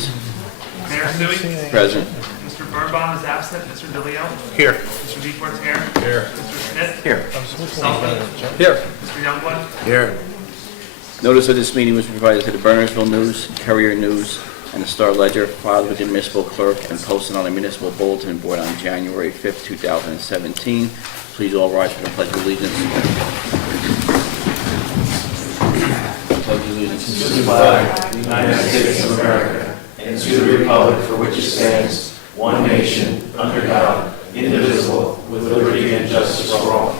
please. Mayor Sui. Present. Mr. Birnbaum is absent. Mr. DeLeo. Here. Mr. Defort's here. Here. Mr. Smith. Here. Mr. Sullivan. Here. Mr. Youngblood. Here. Notice of this meeting was provided to the Bernardsville News, Courier News, and the Star Ledger, filed with the municipal clerk, and posted on the municipal bulletin board on January 5th, 2017. Please all rise for the Pledge of Allegiance. Pledge of Allegiance. To the flag of the United States of America, and to the republic for which it stands, one nation, under God, indivisible, with liberty and justice for all.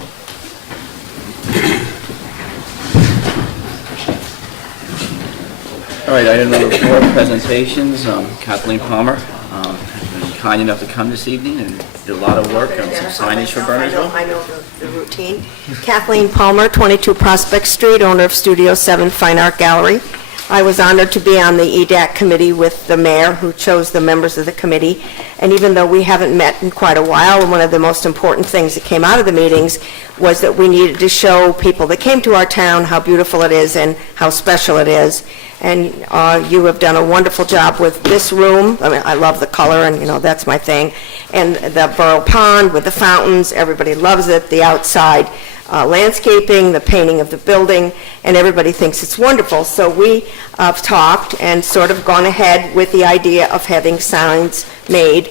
All right, item number 4, presentations. Kathleen Palmer has been kind enough to come this evening and did a lot of work on some signage for Bernardsville. I know the routine. Kathleen Palmer, 22 Prospect Street, owner of Studio 7 Fine Art Gallery. I was honored to be on the EDAC committee with the mayor, who chose the members of the committee. And even though we haven't met in quite a while, one of the most important things that came out of the meetings was that we needed to show people that came to our town how beautiful it is and how special it is. And you have done a wonderful job with this room. I mean, I love the color, and, you know, that's my thing. And the Borough Pond with the fountains, everybody loves it. The outside landscaping, the painting of the building, and everybody thinks it's wonderful. So we have talked and sort of gone ahead with the idea of having signs made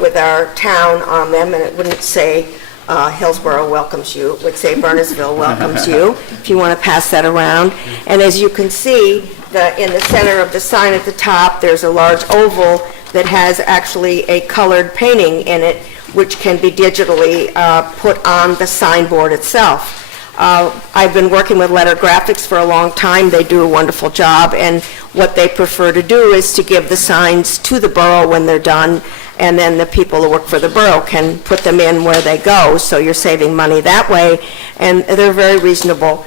with our town on them, and it wouldn't say Hillsborough welcomes you, it would say Bernardsville welcomes you, if you want to pass that around. And as you can see, in the center of the sign at the top, there's a large oval that has actually a colored painting in it, which can be digitally put on the signboard itself. I've been working with Letter Graphics for a long time. They do a wonderful job, and what they prefer to do is to give the signs to the borough when they're done, and then the people who work for the borough can put them in where they go, so you're saving money that way, and they're very reasonable.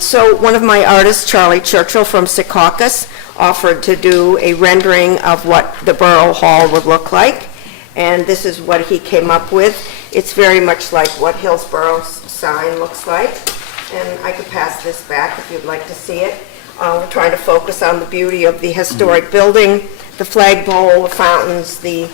So one of my artists, Charlie Churchill from Secaucus, offered to do a rendering of what the borough hall would look like, and this is what he came up with. It's very much like what Hillsborough's sign looks like, and I could pass this back if you'd like to see it. We're trying to focus on the beauty of the historic building, the flagpole, the fountains, the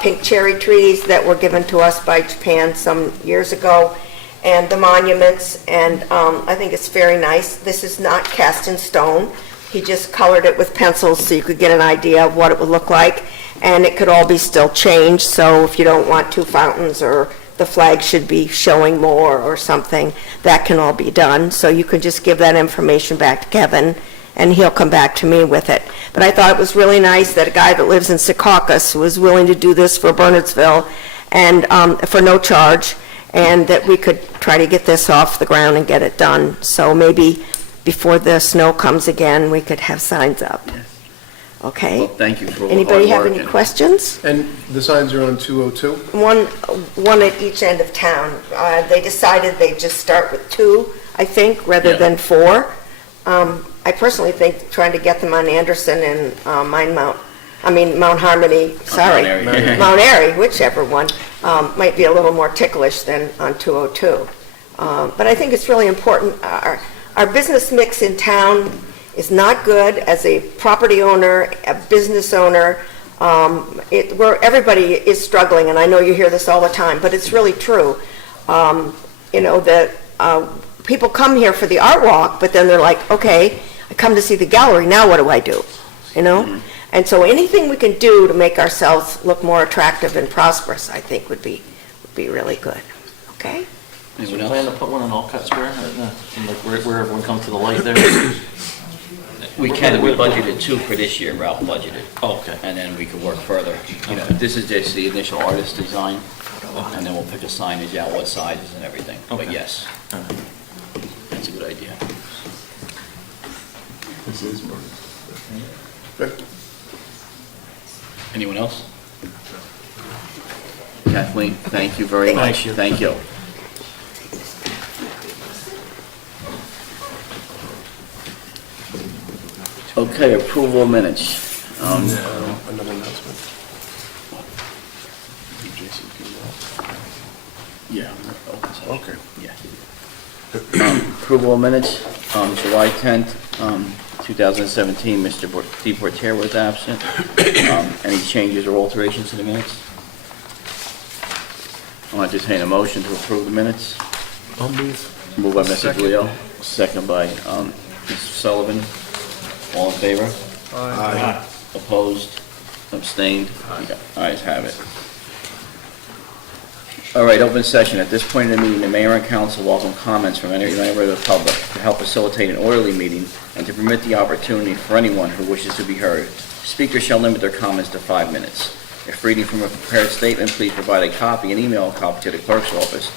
pink cherry trees that were given to us by Japan some years ago, and the monuments, and I think it's very nice. This is not cast in stone. He just colored it with pencils so you could get an idea of what it would look like, and it could all be still changed, so if you don't want two fountains or the flag should be showing more or something, that can all be done. So you can just give that information back to Kevin, and he'll come back to me with it. But I thought it was really nice that a guy that lives in Secaucus was willing to do this for Bernardsville, and for no charge, and that we could try to get this off the ground and get it done. So maybe before the snow comes again, we could have signs up. Yes. Okay? Well, thank you for all the Anybody have hard any work. questions? And the signs are on 202? One at each end of town. They decided they'd just start with 2, I think, rather Yeah. than 4. I personally think trying to get them on Anderson and Mount Harmony, sorry. Mount Airy. Mount Airy, whichever one, might be a little more ticklish than on 202. But I think it's really important. Our business mix in town is not good. As a property owner, a business owner, where everybody is struggling, and I know you hear this all the time, but it's really true. People come here for the art walk, but then they're like, okay, I come to see the gallery, now what do I do? Mm-hmm. And so anything we can do to make ourselves look more attractive and prosperous, I think would be really good. Okay? Do Anyone you else? plan to put one in Olcott Square, where everyone comes to the light there? We budgeted 2 for this year, Ralph budgeted. Oh, okay. And then we could work further. This is just the initial artist design, and then we'll pick the signage out, what sizes and everything. But Okay. yes, that's a good idea. This is Good. Anyone else? Kathleen, thank you very much. Thank you. Okay, approval of minutes. Another announcement. Yeah. Okay. Yeah. Approval of minutes, July 10th, 2017, Mr. Deportaire was absent. Any changes or alterations to the minutes? I'll entertain a motion to approve the minutes. I'll move. Moved by Mr. Second. DeLeo, second by Mr. Sullivan. All in favor? Aye. Opposed? Abstained? Ayes have it. All right, open session. At this point in the meeting, the mayor and council welcome comments from any member of the public to help facilitate an orderly meeting and to permit the opportunity for anyone who wishes to be heard. Speakers shall limit their comments to 5 minutes. If reading from a prepared statement, please provide a copy and email a copy to the clerk's office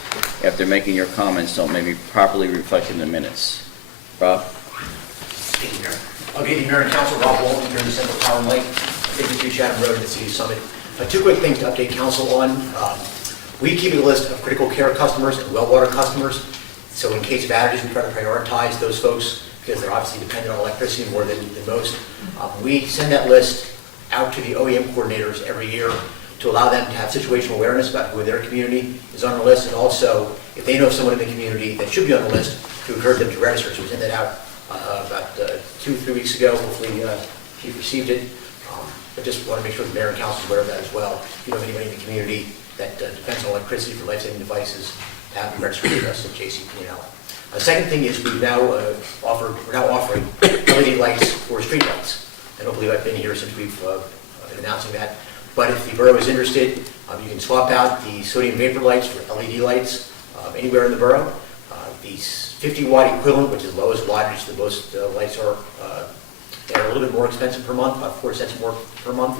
after making your comments so it may be properly reflected in the minutes. Rob? Thank you, Mayor. Good evening, Mayor and Council. Rob Walton, here in Central Power and Light, 52 Chatham Road at the City Summit. Two quick things to update Council on. We keep a list of critical care customers and well water customers. So in case of outages, we try to prioritize those folks because they're obviously dependent on electricity more than most. We send that list out to the OEM coordinators every year to allow them to have situational awareness about who in their community is on the list, and also if they know someone in the community that should be on the list, to encourage them to register. So we sent that out about 2-3 weeks ago. Hopefully you've received it. But just want to make sure the mayor and council is aware of that as well. If you know anybody in the community that depends on electricity for life-saving devices, to have them register with us at JCP&L. The second thing is we're now offering LED lights for street lights. And hopefully I've been here since we've been announcing that. But if the borough is interested, you can swap out the sodium vapor lights for LED lights anywhere in the borough. The 50-watt equivalent, which is the lowest wattage, the most lights are, they're a little bit more expensive per month, about 4 cents more per month.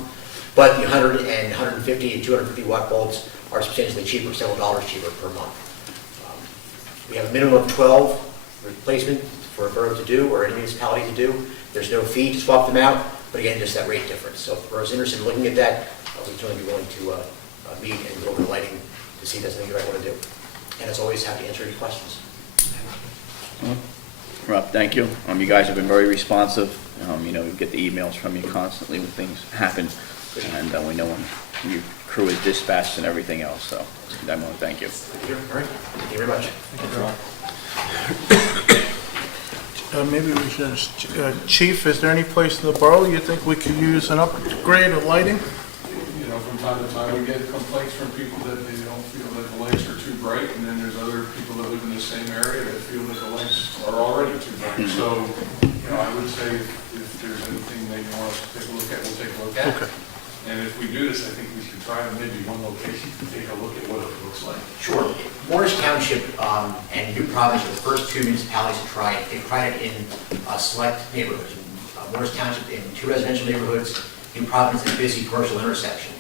But the 100 and 150 and 250 watt bulbs are substantially cheaper, several dollars cheaper per month. We have a minimum of 12 replacement for a borough to do, or any municipality to do. There's no fee to swap them out, but again, just that rate difference. So if the borough's interested in looking at that, we'd certainly be willing to meet and go over the lighting to see if that's something you might want to do. And as always, happy to answer any questions. Rob, thank you. You guys have been very responsive. We get the emails from you constantly when things happen, and we know when your crew is dispatched and everything else, so I want to thank you. All right, thank you very much. Maybe we should, Chief, is there any place in the borough you think we could use an upgrade of lighting? You know, from time to time, we get complaints from people that they don't feel that the lights are too bright, and then there's other people that live in the same area that feel that the lights are already too bright. So, I would say if there's anything they want us to take a look at, we'll take a look at. Okay. And if we do this, I think we should try maybe one location to take a look at what it looks like. Sure. Morris Township and New Providence are the first two municipalities to try it. They tried it in select neighborhoods. Morris Township in 2 residential neighborhoods, New Providence in a busy commercial intersection.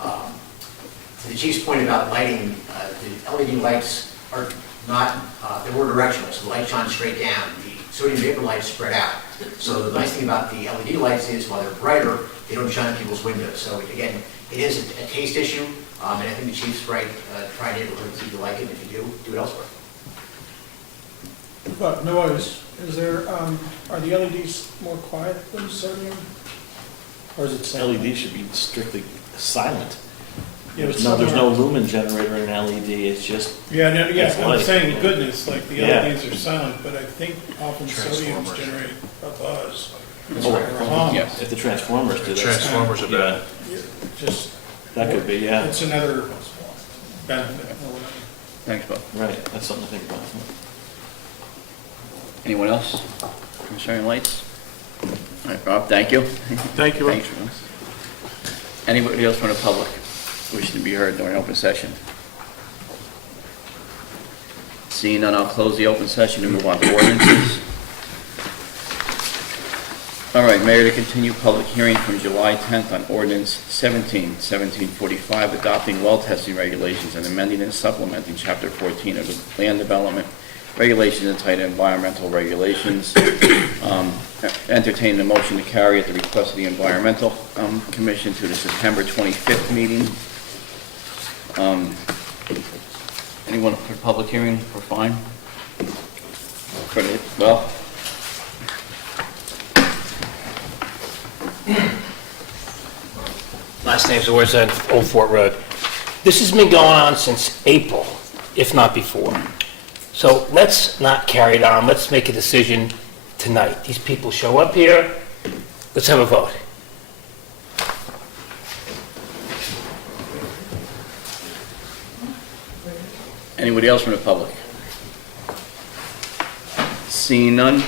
To the chief's point about lighting, the LED lights are not, they're more directional, so the light shines straight down. The sodium vapor lights spread out. So the nice thing about the LED lights is while they're brighter, they don't shine in people's windows. So again, it is a taste issue, and I think the chief's right. Try neighborhoods if you like it. If you do it elsewhere. But noise, is there, are the LEDs more quiet than sodium? Or is it silent? LED should be strictly silent. Yeah, but There's some no are- lumen generator in an LED, it's just, Yeah, no, yeah, It's I'm light. saying goodness, like the Yeah. LEDs are silent, but I think often sodiums generate a buzz. Oh, Or a hum. Yes. if the transformers do that. Transformers are bad. Yeah, Just, that could be, yeah, it's another benefit or whatever. Thanks, Bob. right, that's something to think about. Anyone else concerning lights? All right, Rob, thank you. Thank you. Thanks, Rob. Anybody else from the public wishing to be heard during open session? Seeing none, I'll close the open session and move on to ordinances. All right, Mayor, to continue public hearing from July 10th on ordinance 1745, adopting well testing regulations and amending and supplementing Chapter 14 of the Land Development Regulations entitled Environmental Regulations. Entertain the motion to carry at the request of the Environmental Commission to the September 25th meeting. Anyone for public hearing? We're fine? For the, well, Last name's always on Old Fort Road. This has been going on since April, if not before. So let's not carry it on, let's make a decision tonight. These people show up here, let's have a vote. Anybody else from the public? Seeing none,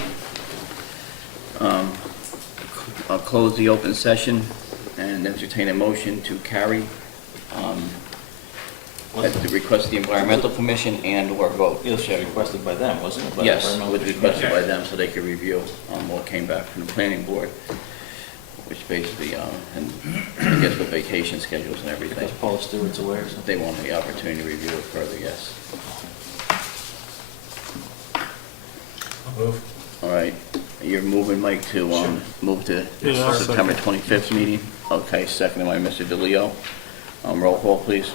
I'll close the open session and entertain a motion to carry at the request of the Environmental Commission and/or vote. It was requested by them, wasn't it? By the Yes, it environmental was requested by them so they could review what came back from the planning board, which basically, and I guess with vacation schedules and everything, Because Paul Stewart's aware, so. they want the opportunity to review it further, yes. All right, you're moving, Mike, to move to Yeah, I'll September 25th meeting? Okay, seconded by Mr. DeLeo. Roll call, please.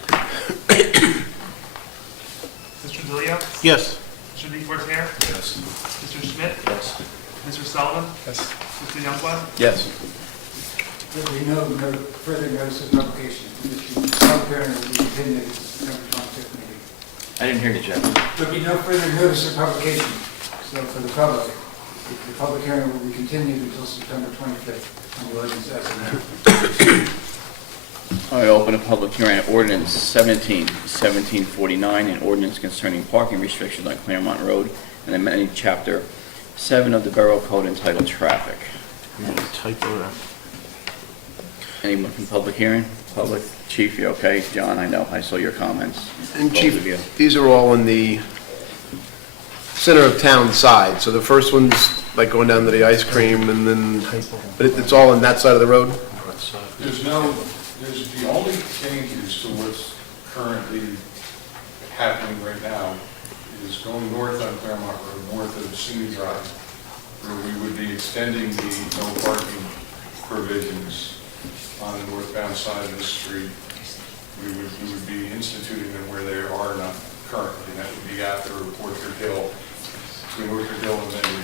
Mr. DeLeo? Yes. Mr. DeFortier? Yes. Mr. Schmidt? Yes. Mr. Sullivan? Yes. Mr. Youngblood? Yes. There'll be no further notice of publication. The public hearing will be continued to September 25th meeting. I didn't hear you, Jeff. There'll be no further notice of publication. So for the public hearing will be continued until September 25th on the ordinance as amended. All right, open a public hearing on ordinance 1749, an ordinance concerning parking restrictions on Claremont Road and amending chapter 7 of the Borough Code entitled Traffic. Typo there. Anyone from public hearing? Public? Chief, you okay? John, I know, I saw your comments. And Both Chief, of you. these are all in the center of town side, so the first one's like going down to the ice cream and then, but it's all on that side of the road? There's the only changes to what's currently happening right now is going north on Claremont Road, north of Simi Drive, where we would be extending the no parking provisions on the northbound side of the street. We would be instituting them where there are none currently, and that would be after Orchard Hill, between Orchard Hill and then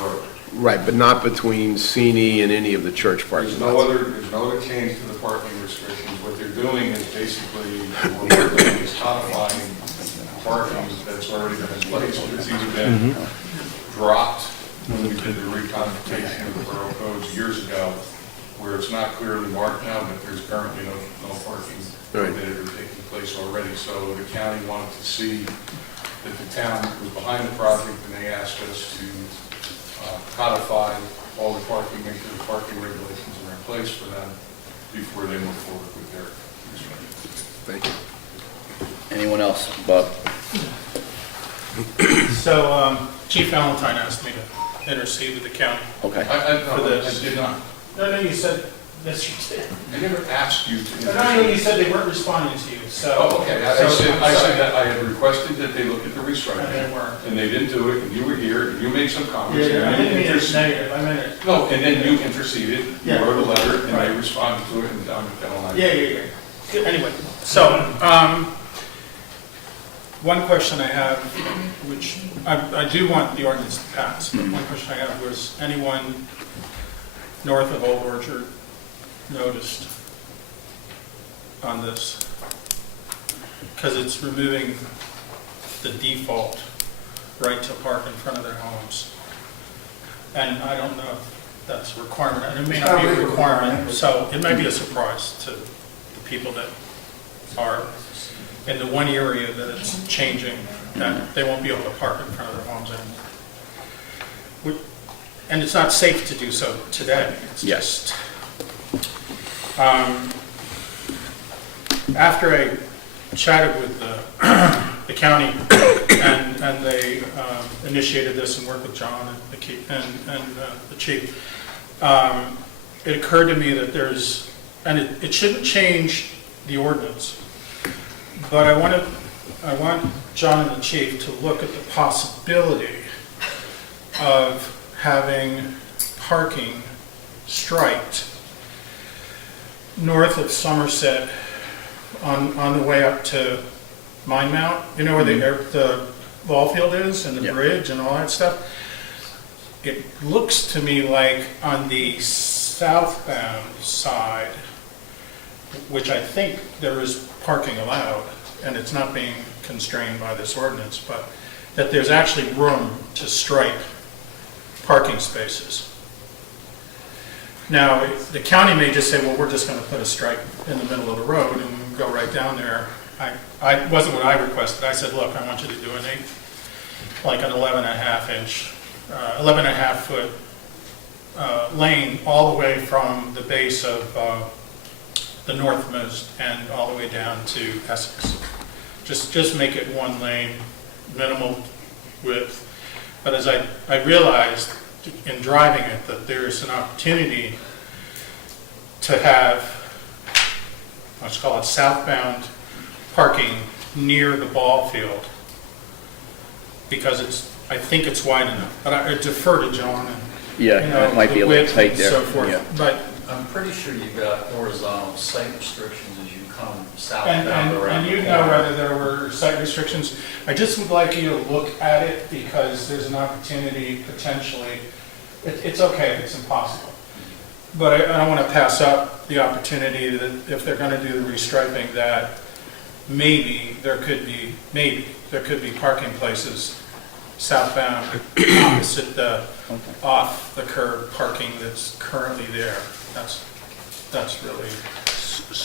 Road. Right, but not between Sini and any of the church parking lots? There's no other change to the parking restrictions. What they're doing is basically, what we're doing is codifying parking that's already been in place. It's either been dropped when we did the recodification of the borough codes years ago, where it's not clearly marked now, but there's currently no parking permitted or taking place already. So the county wanted to see that the town was behind the project, and they asked us to codify all the parking into the parking regulations that are in place for them before they move forward with their construction. Thank you. Anyone else? Bob? So Chief Valentine asked me to intercede with the county. Okay. I For this. did not. No, you said, yes, you did. I never asked you to. No, you said they weren't responding to you, so. Oh, okay. I said that I had requested that they look at the restructuring. And they weren't. And they didn't do it, and you were here, and you made some comments. Yeah, I and you didn't mean it interceded. negative, I meant it. No, and then you interceded, you Yeah. wrote a letter, and Right. they responded to it, and Don McDowell and I. Yeah. Good, anyway, so, one question I have, which I do want the ordinance to pass, but one question I have was, anyone north of Old Orchard noticed on this? Because it's removing the default right to park in front of their homes. And I don't know if that's a requirement, and it may not be a requirement, so it may be a surprise to the people that are in the one area that it's changing, that they won't be able to park in front of their homes anymore. And it's not safe to do so today. It's Yes. just, after I chatted with the county and they initiated this and worked with John and the chief, it occurred to me that there's, and it shouldn't change the ordinance, but I want John and the chief to look at the possibility of having parking striped north of Somerset on the way up to Mine Mount, you know where the ball field is and the bridge and all that stuff. It looks to me like on the southbound side, which I think there is parking allowed, and it's not being constrained by this ordinance, but that there's actually room to stripe parking spaces. Now, the county may just say, well, we're just going to put a stripe in the middle of the road and go right down there. I wasn't what I requested. I said, look, I want you to do an 11.5 foot lane all the way from the base of the northmost end all the way down to Essex. Just make it one lane, minimal width. But as I realized in driving it that there's an opportunity to have, let's call it southbound parking near the ball field, because I think it's wide enough. But I defer to John and, Yeah, it might be a little tight and there. so forth. Yeah. But I'm pretty sure you've got horizontal site restrictions as you come And, southbound around and the you know corner. whether there were site restrictions. I just would like you to look at it because there's an opportunity potentially. It's okay if it's impossible. But I don't want to pass up the opportunity that if they're going to do the restriping, that maybe there could be parking places southbound opposite the off the curb parking that's currently there. That's really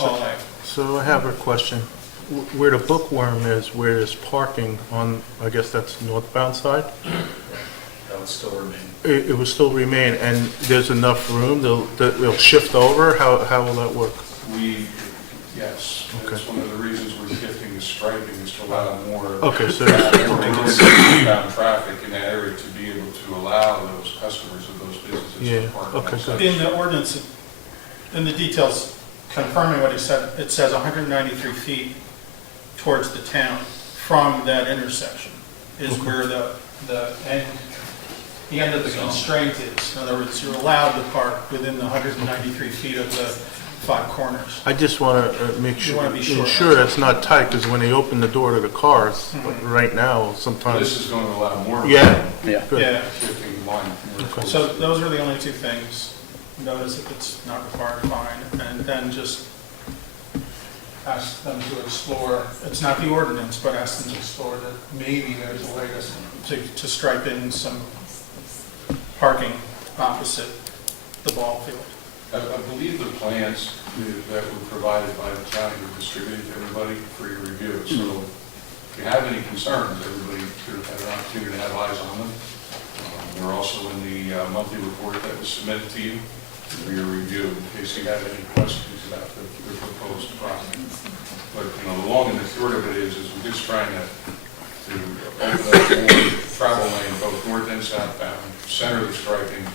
all I. So I have a question. Where the bookworm is, where there's parking on, I guess that's northbound side, That would still remain. it will still remain, and there's enough room, they'll shift over? How will that work? Yes, Okay. that's one of the reasons we're shifting the striping is to allow more. Okay, so Southbound traffic in that area to be able to allow those customers of those businesses Yeah, to park. okay, on good. In the ordinance, in the details confirming what he said, it says 193 feet towards the town from that intersection is where the end of the constraint is. In other words, you're allowed to park within the 193 feet of the 5 corners. I just want to make You sure, wanna be sure. ensure that's not tight, because when they open the door to the cars, right now, This sometimes, is going to allow more. yeah, Yeah. good. Yeah, Shifting line. more so those are the only two things. Notice if it's not required, fine, and then just ask them to explore, it's not the ordinance, but ask them to explore that maybe there's a way to stripe in some parking opposite the ball field. I believe the plans that were provided by the county were distributed to everybody for your review. So if you have any concerns, everybody should have had an opportunity to have eyes on them. They're also in the monthly report that was submitted to you for your review, in case you have any questions about the proposed project. But, the long and the short of it is we're just trying to open up more travel lane, both north and southbound, center the striping,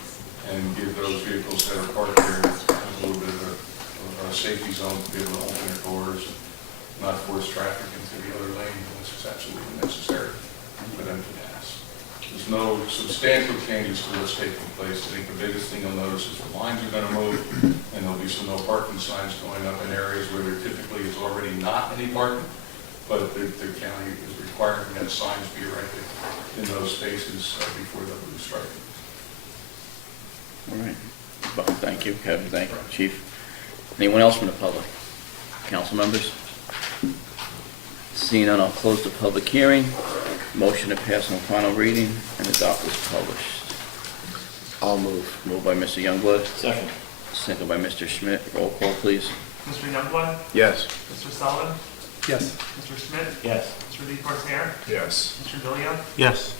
and give those vehicles that are parked here a little bit of a safety zone to be able to open their doors and not force traffic into the other lane unless it's absolutely necessary for them to pass. There's no substantial changes to what's taking place. I think the biggest thing you'll notice is the lines are going to move, and there'll be some no parking signs going up in areas where there typically is already not any parking, but the county is requiring that signs be erected in those spaces before the blue striping. All right. Well, thank you, Kevin. Thank you, Chief. Anyone else from the public? Council members? Seeing none, I'll close the public hearing. Motion to pass on final reading and adopt as published. I'll move. Moved by Mr. Youngblood, Second. second by Mr. Schmidt. Roll call, please. Mr. Youngblood? Yes. Mr. Sullivan? Yes. Mr. Schmidt? Yes. Mr. DePorter? Yes. Mr. D'Elia? Yes.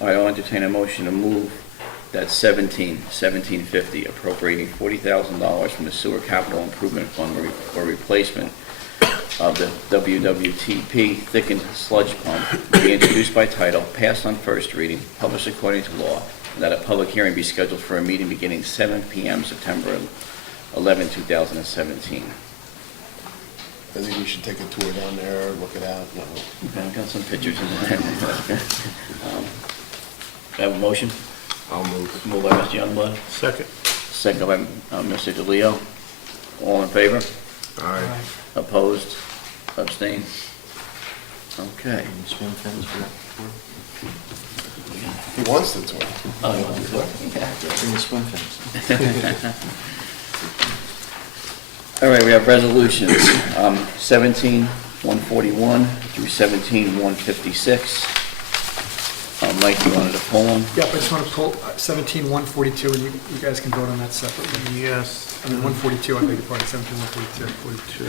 All right, I'll entertain a motion to move that 1750 appropriating $40,000 from the Sewer Capital Improvement Fund for replacement of the WWTP thickened sludge pump be introduced by title, passed on first reading, published according to law, and that a public hearing be scheduled for a meeting beginning 7 p.m. September 11, 2017. I think we should take a tour down there, look it out. Okay, I've got some pictures in there. I have a motion? I'll move. Moved by Mr. Youngblood, Second. second by Mr. DeLeo. All in favor? Aye. Opposed? Abstained? Okay. Swim fins for that? He wants the tour. Oh, you want to do it? Bring the swim fins. All right, we have resolutions. 17 141 through 17-156. Mike, you wanted to pull them? Yep, I just want to pull 17-142, and you guys can vote on that separately. Yes. I mean, 142, I beg your pardon, 17-142. 42.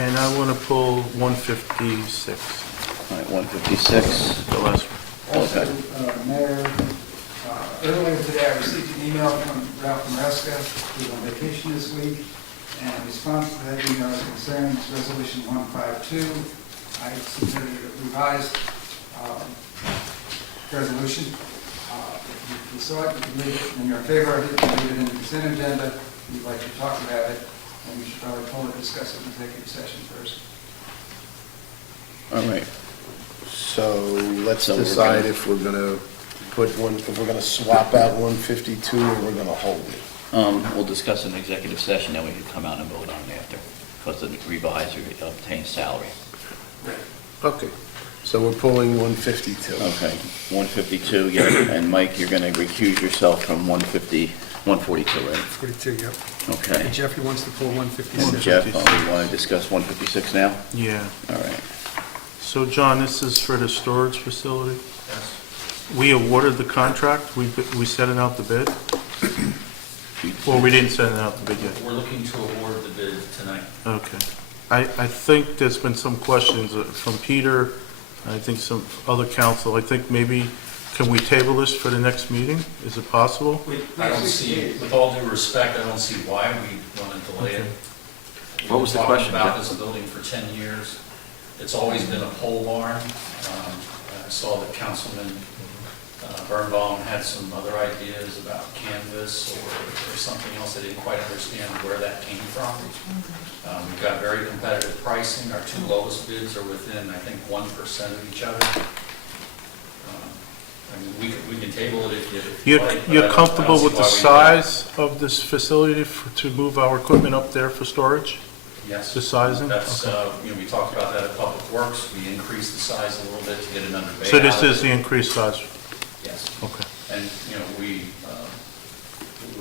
And I want to pull 156. All right, 156. The last one. Also, Mayor, earlier today, I received an email from Ralph Maresca, who's on vacation this week, and in response to that email concerns Resolution 152. I submitted a revised resolution. If you saw it, you can leave it, and you're in favor of it, you can leave it in the consent agenda. If you'd like to talk about it, and we should probably pull it, discuss it in executive session first. All right. So let's So we're decide gonna- if we're gonna put one, if we're gonna swap out 152 or we're gonna hold it. We'll discuss in executive session, then we can come out and vote on it after, because the revisor obtains salary. Okay, so we're pulling 152. Okay, 152, yeah, and Mike, you're going to recuse yourself from 142, right? 42, yep. Okay. And Jeffrey wants to pull 156. Jeff, we want to discuss 156 now? Yeah. All right. So John, this is for the storage facility? Yes. We awarded the contract, we sent it out the bid? Or we didn't send it out the bid yet? We're looking to award the bid tonight. Okay. I think there's been some questions from Peter, I think some other council. I think maybe, can we table this for the next meeting? Is it possible? I don't see, with all due respect, I don't see why we want to delay it. What was the question, We've been talking about Jeff? this building for 10 years. It's always been a pole barn. I saw that Councilman Birnbaum had some other ideas about canvas or something else. I didn't quite understand where that came from. We've got very competitive pricing. Our two lowest bids are within, I think, 1% of each other. I mean, we can table it if you like. but I You're don't comfortable see with the why we size of this facility to move our equipment up there for storage? Yes. The sizing? That's, we talked about that at Public Works. We increased the size a little bit to get it under bay. So this is the increased size? Yes. Okay. And, we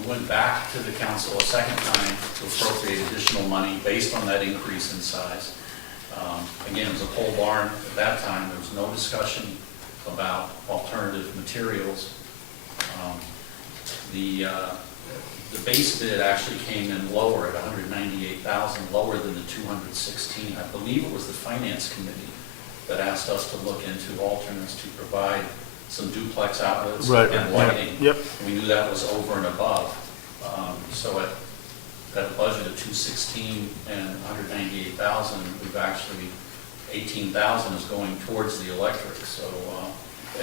went back to the council a second time to appropriate additional money based on that increase in size. Again, it was a pole barn. At that time, there was no discussion about alternative materials. The base bid actually came in lower at $198,000, lower than the $216. I believe it was the Finance Committee that asked us to look into alternates to provide some duplex outlets Right, and yeah, lighting. yep. We knew that was over and above. So at that budget of $216 and $198,000, we've actually, $18,000 is going towards the electric. So,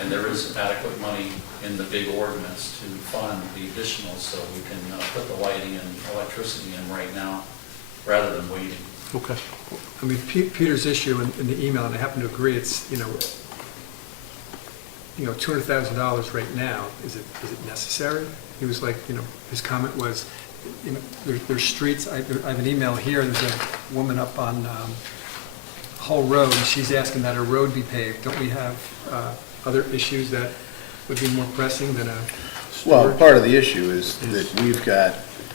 and there is adequate money in the big ordinance to fund the additional, so we can put the lighting and electricity in right now, rather than waiting. Okay. I mean, Peter's issue in the email, and I happen to agree, it's, $200,000 right now, is it necessary? He was like, his comment was, there's streets, I have an email here, there's a woman up on Hull Road, and she's asking that her road be paved. Don't we have other issues that would be more pressing than a Well, storage? part of the issue is that we've got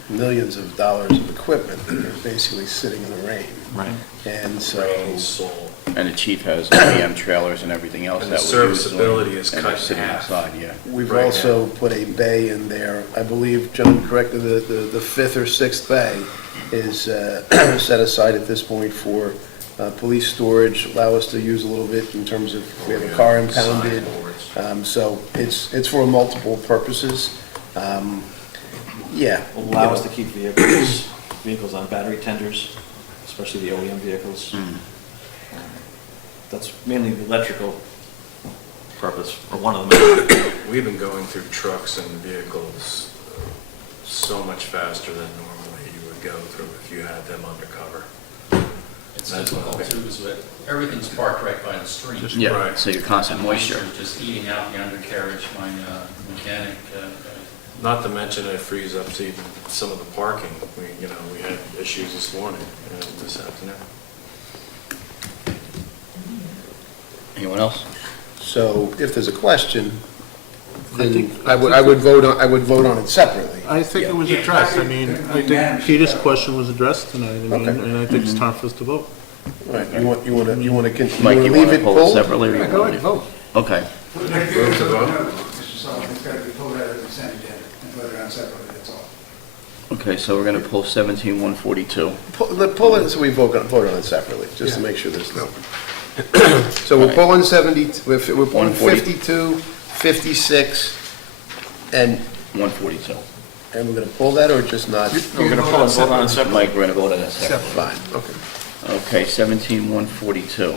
millions of dollars of equipment that are basically sitting in the rain. Right. And so, And the chief has OEM trailers and everything else And that the we use. serviceability is and cut they're in sitting half. outside, yeah. we've Right also put a bay in there. I believe, John, correctly, the fifth or sixth bay is set aside at this point for police storage, allow us to use a little bit in terms of, if we have a car impounded. So it's for multiple purposes. Yeah. Will allow us to keep vehicles on battery tenders, especially the OEM vehicles. That's mainly the electrical purpose, or one of them. We've been going through trucks and vehicles so much faster than normally you would go through if you had them undercover. It's difficult too, because everything's parked right by the stream. Yeah, Right. so your constant moisture. Just eating out the undercarriage. My mechanic, Not to mention it frees up to even some of the parking. We had issues this morning, this afternoon. Anyone else? So if there's a question, I then think- I would vote on it separately. I think it was addressed. I mean, I think Peter's question was addressed tonight, Okay. and I think it's time for us to vote. All right, you want to Mike, you leave want to it pull it pulled? separately? or you Yeah, go wanna ahead, vote. Okay. Mr. Sullivan, it's got to be pulled out of the consent agenda and voted on separately, that's all. Okay, so we're going to pull 17-142. Pull it so we vote on it separately, just to Yeah. make sure there's no. So we're pulling 70, we're pulling 140. 52, 56, and 142. we're going to pull that or just not? We're gonna pull it, vote on it separately. Mike, we're going to vote on that separately. Fine, okay. Okay, 17-142.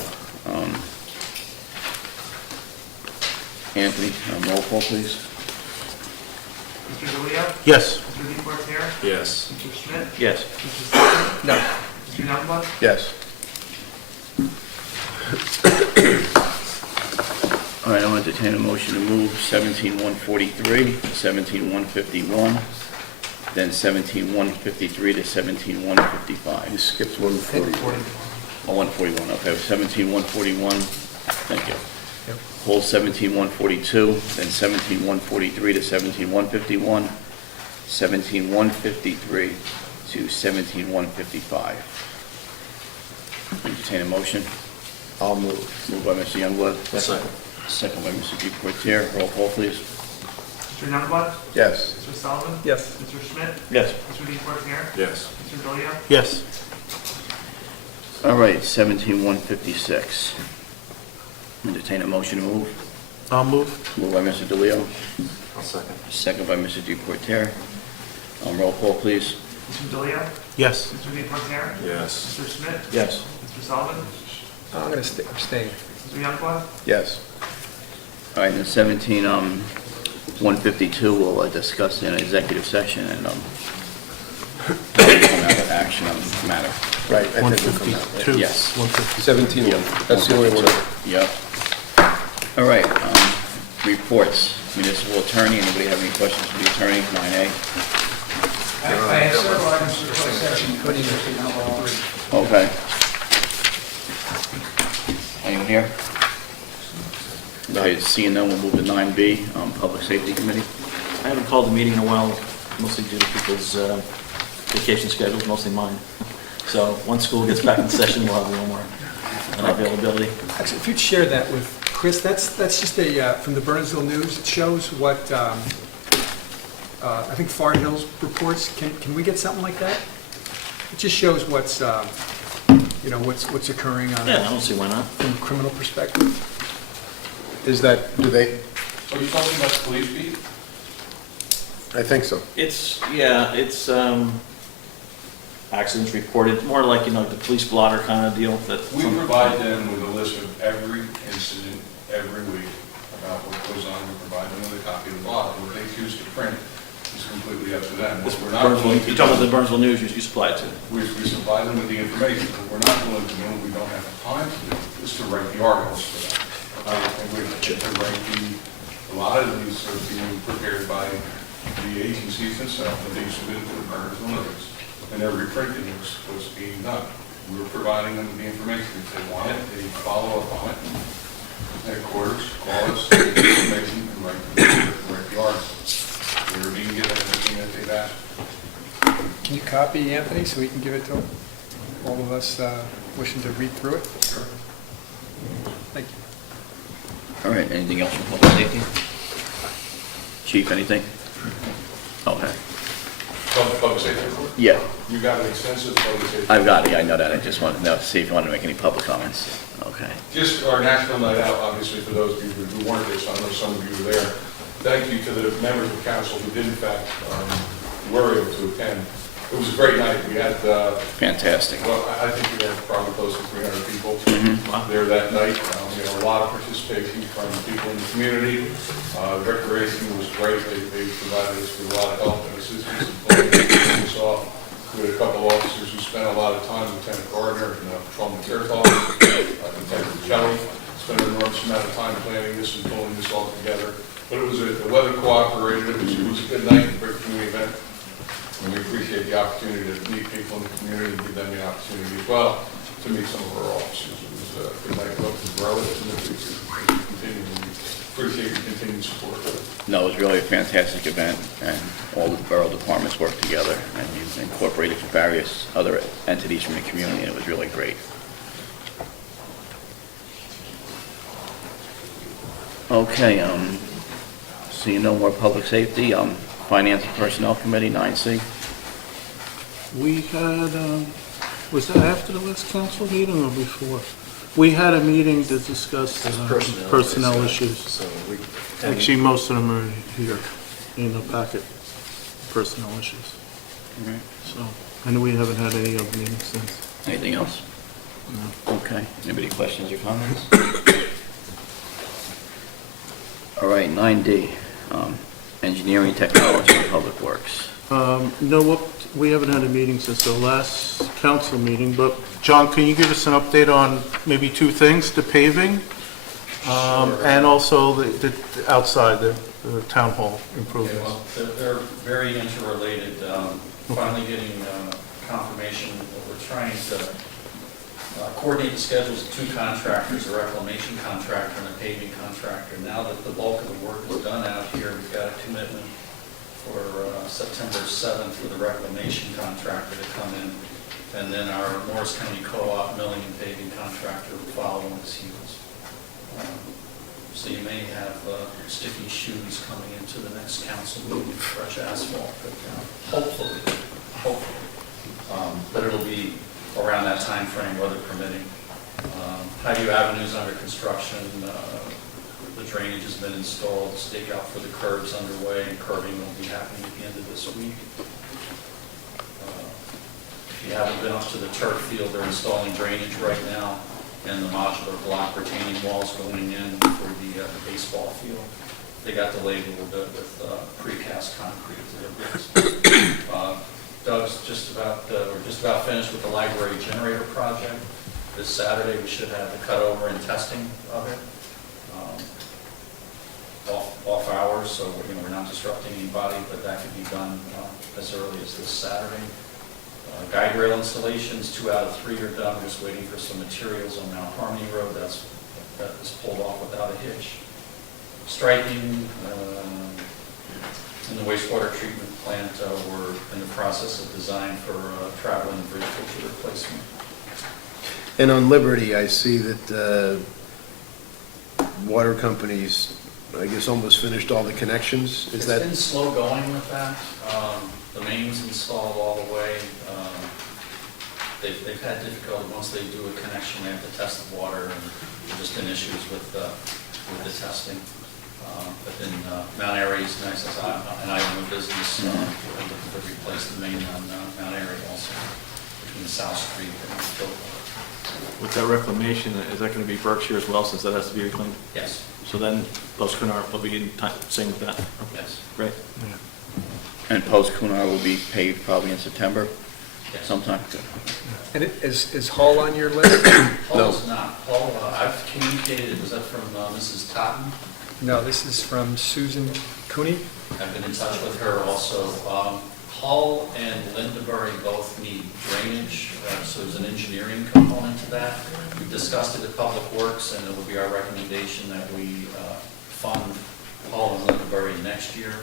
Anthony, roll call, please. Mr. DeLeo? Yes. Mr. DePorter? Yes. Mr. Schmidt? Yes. Mr. Sullivan? No. Mr. Youngblood? Yes. All right, I'll entertain a motion to move 17-143 to 17-151, then 17-153 to 17-155. You skipped 140. Oh, 141, okay, 17-141, thank you. Hold 17-142, then 17-143 to 17-151, 17-153 to 17-155. Entertain a motion. I'll move. Moved by Mr. Youngblood. Second. Second by Mr. Deportier. Roll call, please. Mr. Youngblood? Yes. Mr. Sullivan? Yes. Mr. Schmidt? Yes. Mr. DePorter? Yes. Mr. DeLeo? Yes. All right, 17-156. Entertain a motion to move. I'll move. Moved by Mr. DeLeo. I'll second. Second by Mr. Deporter. Roll call, please. Mr. DeLeo? Yes. Mr. DePorter? Yes. Mr. Schmidt? Yes. Mr. Sullivan? I'm going to abstain. Mr. Youngblood? Yes. All right, then 17-152, we'll discuss in executive session and come out of action on the matter. Right, I think we'll come out. 152. Yes. 17, that's the only one. Yep. All right, reports. Municipal attorney, anybody have any questions for the attorney? 9A. I have several items for closed session, including Mr. Youngblood. Okay. Anyone here? Okay, seeing none, we'll move to 9B, Public Safety Committee. I haven't called the meeting in a while, mostly due to people's vacation schedules, mostly mine. So once school gets back in session, we'll have a little more availability. Actually, if you'd share that with Chris, that's just from the Bernardsville News. It shows what, I think Far Hills reports. Can we get something like that? It just shows what's, what's occurring on Yeah, I don't see why not. from a criminal perspective. Is that, do they, Are you talking about the police beat? I think so. It's accidents reported, more like, the police blotter kind of deal that. We provide them with a list of every incident, every week, about what goes on. We provide them with a copy of the blotter. What they choose to print is completely up to them. What we're not willing to You're talking about do- the Burnsville News you supply it to. We supply them with the information. What we're not willing to do, and we don't have the time to do, is to write the articles for them. And we have to write a lot of these are being prepared by the agencies themselves, and being submitted to the Bernardsville News. And they're reprinting what's being done. We're providing them with the information. If they want it, they follow up on it. Headquarters, call us, get the information, and write the articles. We're being given everything that they've asked for. Can you copy Anthony so we can give it to all of us wishing to read through it? Sure. Thank you. All right, anything else from public safety? Chief, anything? Okay. Public safety report? Yeah, You got an extensive public safety. I've got it, I know that, I just wanted to know, see if you wanted to make any public comments. Okay. Just our National Night Out, obviously, for those of you who weren't there, so I know some of you were there. Thank you to the members of council who did in fact were able to attend. It was a great night. We had, Fantastic. well, I think we had probably close to 300 people Mhm. there that night. We had a lot of participation from people in the community. The recreation was great. They provided us with a lot of help and assistance in pulling this off. We had a couple officers who spent a lot of time, Lieutenant Gardner and Patrolman Tirthoff, Lieutenant Kelly, spent an enormous amount of time planning this and pulling this all together. But it was the weather cooperated. It was a good night, a great community event. And we appreciate the opportunity to meet people in the community and give them the opportunity as well to meet some of our officers. It was a good night. We hope to grow it in the future. Continue. We appreciate your continued support. No, it was really a fantastic event, and all the borough departments worked together, and you incorporated various other entities from the community, and it was really great. Okay, seeing no more public safety, Finance and Personnel Committee, 9C. We had, was that after the last council meeting or before? We had a meeting to discuss personnel issues. So we, Actually, most of them are here in the packet, personnel issues. All right. So, and we haven't had any other meetings since. Anything else? No. Okay, anybody questions or comments? All right, 9D, Engineering, Technology, and Public Works. No, we haven't had a meeting since the last council meeting, but John, can you give us an update on maybe two things, the paving, and also the outside, the town hall Okay, improvements? well, they're very interrelated. Finally getting confirmation that we're trying to coordinate the schedules of two contractors, a reclamation contractor and a paving contractor. Now that the bulk of the work is done out here, we've got a commitment for September 7th for the reclamation contractor to come in, and then our Morris County Co-op milling and paving contractor will follow on his heels. So you may have sticky shoes coming into the next council meeting, fresh asphalt, but hopefully, but it'll be around that time frame, weather permitting. Highview Avenue's under construction. The drainage has been installed, stakeout for the curbs underway, and curbing will be happening at the end of this week. If you haven't been up to the turf field, they're installing drainage right now, and the modular block retaining walls going in for the baseball field. They got delayed a little bit with precast concrete to their bricks. Doug's we're just about finished with the library generator project. This Saturday, we should have the cutover and testing of it. Off hours, so we're not disrupting anybody, but that could be done as early as this Saturday. Guide rail installations, 2 out of 3 are done. We're just waiting for some materials on Mount Harmony Road. That was pulled off without a hitch. Striping in the wastewater treatment plant, we're in the process of design for traveling bridge filter replacement. And on Liberty, I see that water companies, I guess, almost finished all the connections. Is that? It's been slow going with that. The main's installed all the way. They've had difficulty, once they do a connection, they have to test the water, and there's just been issues with the testing. But then Mount Airy is next, as an item of business, we're looking to replace the main on Mount Airy also, between South Street and Philpott. With that reclamation, is that going to be Berkshire as well, since that has to be reclaimed? Yes, So then, Post Cunard will be in time, same with that? yes, Great. And post-Kunar will be paved probably in September yes. sometime. And is Hall on your list? Paul is not. Paul, I've communicated, was that from Mrs. Totten? No, this is from Susan Cooney. I've been in touch with her also. Hull and Lindabury both need drainage, so there's an engineering component to that. We've discussed it at Public Works, and it will be our recommendation that we fund Hull and Lindabury next year.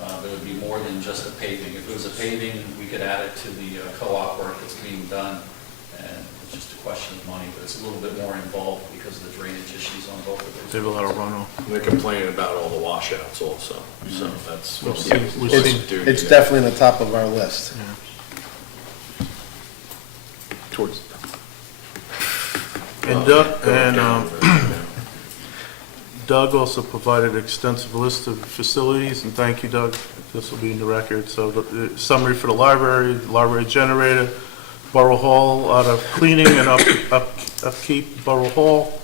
But it would be more than just the paving. If it was a paving, we could add it to the co-op work that's being done, and it's just a question of money, but it's a little bit more involved because of the drainage issues on both of those. They have a lot of runoff. they're complaining about all the washouts also, so that's what We've we're seen- doing. It's definitely on the top of our list. Yeah. Towards. And Doug also provided an extensive list of facilities, and thank you, Doug. This will be in the record. So the summary for the library generator, Borough Hall out of cleaning and upkeep, Borough Hall,